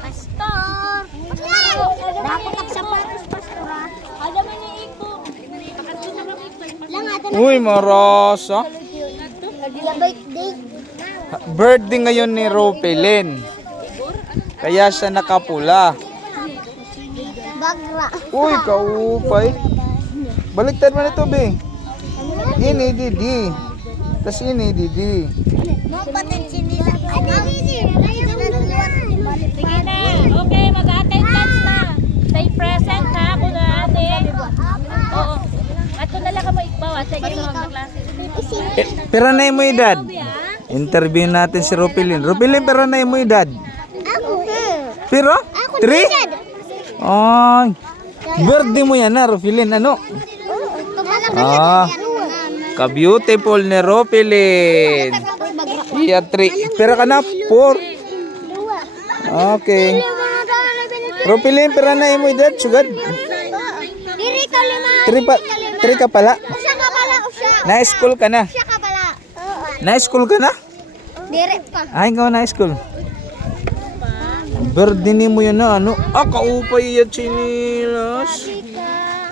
Pastor. Dapat sa pastor. Ada man ni iko. Uy, marasa. Birthday ngayon ni Ropelin. Kaya siya nakapula. Bagra. Uy, kaupay. Baliktad mo na ito, be. Ini, didi. Tas ini, didi. Mapatin sinila. Sige na. Okay, mag-attendance na. Stay present ha, kung ate. Oo. At kung nala ka mo ikbaw, at sige sa mga klase. Pero na mo edad. Interview natin si Ropelin. Ropelin, pero na mo edad. Pero? 3? Ay. Birthday mo yan na, Ropelin. Ano? Ka-beautiful ni Ropelin. Iya, 3. Pero ka na, 4. Okay. Ropelin, pero na mo edad. Sugad. 3 ka pala. Na-school ka na. Na-school ka na? Dire pa. Ay, ikaw na-school. Birthday ni mo yan na, ano? Kaupay yan sinilas.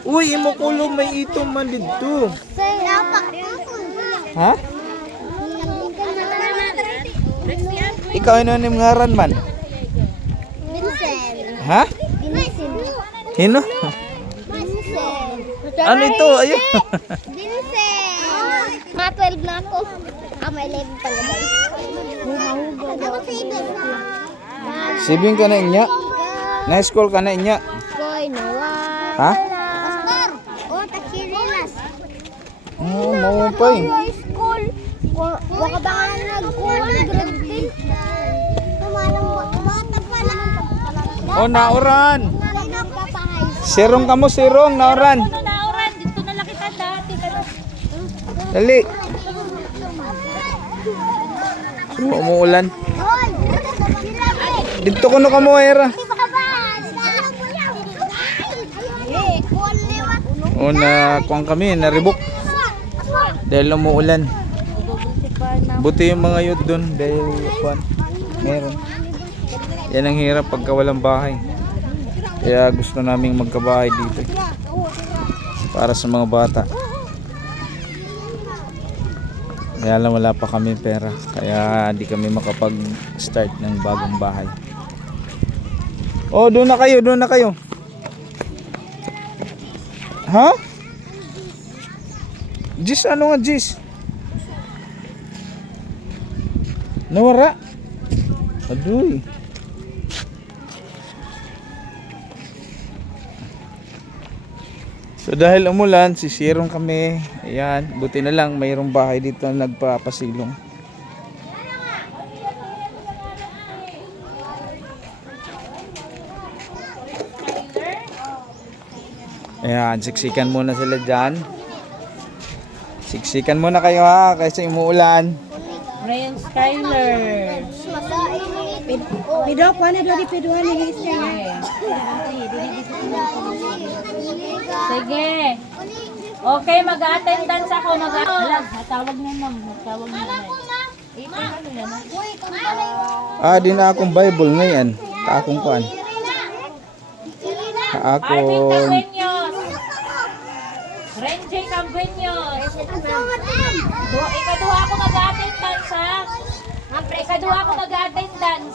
Uy, imo kulo may ito man dito. Ha? Ikaw ano ni ngaran man? Vincent. Ha? Vincent. Hino? Ano ito? Ayun. Vincent. Mga 12 na ako. May 11 pala ba? Sibing ka na inya? Na-school ka na inya? Koy, nawa. Ha? Pastor. Oh, takirilas. Oo, maupay. School. Waka ba nga nag-school? Grade 10. Bata pa lang. Oh, nauran. Sirong ka mo, sirong, nauran. Nauran, dito na lang kita dati. Dali. Umuulan. Dito ko no ka mo, Era. O, nakuha kami, naribok. Dahil umuulan. Buti yung mga yun doon. Dahil, meron. Yan ang hirap pagka walang bahay. Kaya gusto naming magkabahay dito. Para sa mga bata. Kaya lang wala pa kami pera. Kaya hindi kami makapag-start ng bagong bahay. Oh, doon na kayo, doon na kayo. Ha? Jis, ano nga Jis? Nawara? Aduy. So dahil umulan, sisirong kami. Ayan, buti na lang mayroong bahay dito na nagpapasilong. Ayan, siksikan muna sila dyan. Siksikan muna kayo ha, kasi umuulan. Brian Skyler. Pidok, wala doon ipiduhan ni Skyler. Sige. Okay, mag-attendance ako. Tawag na lang. Tawag na lang. Di na akong Bible ngayon. Akong kuan. Akong Renje Cambeños. Ikaduha ako mag-attendance ha. Ikaduha ako mag-attendance.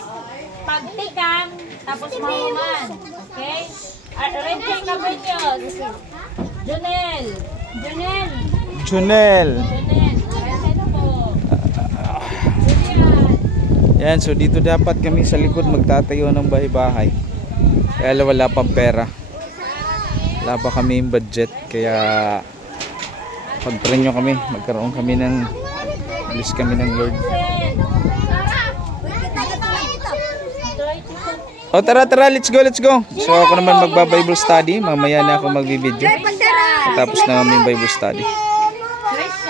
Pagtikang, tapos mahuman. Okay? Renje Cambeños. Junel. Junel. Junel. Present po. Yan, so dito dapat kami sa likod magtatayo ng bahay-bahay. Kaya wala pang pera. Wala pa kami yung budget. Kaya pag-pray nyo kami, magkaroon kami ng bless kami ng Lord. O tara, let's go. So ako naman magba-Bible study. Mamaya na ako magbi-video. Tapos na kami Bible study.